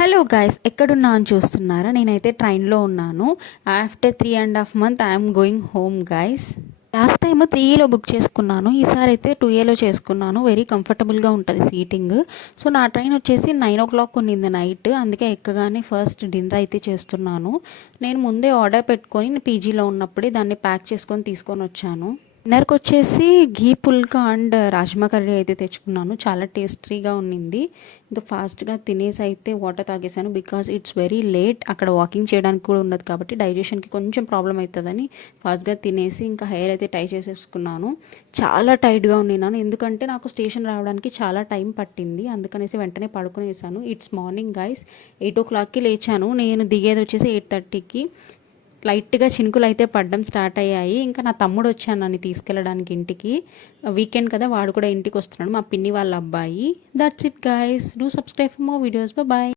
Hello guys, ఎక్కడున్నా అని చూస్తున్నారా? నేనైతే ట్రైన్లో ఉన్నాను. After 3.5 months I'm going home guys. Last time 3Aలో బుక్ చేసుకున్నాను, ఈసారి అయితే 2Aలో చేసుకున్నాను. వెరీ కంఫర్టబుల్గా ఉంటుంది సీటింగ్. సో నా ట్రైన్ వచ్చేసి 9 o'clock ఉన్నింది నైట్. అందుకే ఎక్కగానే ఫస్ట్ డిన్నర్ అయితే చేస్తున్నాను. నేను ముందే ఆర్డర్ పెట్టుకొని పీజీలో ఉన్నప్పుడే దాన్ని ప్యాక్ చేసుకొని తీసుకొని వచ్చాను. డిన్నర్కి వచ్చేసి ఘీ పుల్కా అండ్ రాజ్మా కర్రీ అయితే తెచ్చుకున్నాను. చాలా టేస్టీగా ఉన్నింది. ఇంకా ఫాస్ట్గా తినేసి అయితే వాటర్ తాగేసాను. బికాజ్ ఇట్స్ వెరీ లేట్, అక్కడ వాకింగ్ చేయడానికి కూడా ఉండదు కాబట్టి డైజెషన్కి కొంచెం ప్రాబ్లం అవుతుందని ఫాస్ట్గా తినేసి ఇంకా హెయిర్ అయితే టై చేసేసుకున్నాను. చాలా టైట్గా ఉన్నాను, ఎందుకంటే నాకు స్టేషన్ రావడానికి చాలా టైం పట్టింది. అందుకనేసి వెంటనే పడుకునేసాను. It's morning guys. 8 o'clockకి లేచాను. నేను దిగేది వచ్చేసి 8:30కి. లైట్గా చినుకులు అయితే పడడం స్టార్ట్ అయ్యాయి. ఇంకా నా తమ్ముడు వచ్చాను నన్ను తీసుకెళ్ళడానికి ఇంటికి. వీకెండ్ కదా, వాడు కూడా ఇంటికి వస్తున్నాడు, మా పిన్ని వాళ్ళ అబ్బాయి. That's it guys. Do subscribe for more videos. Bye.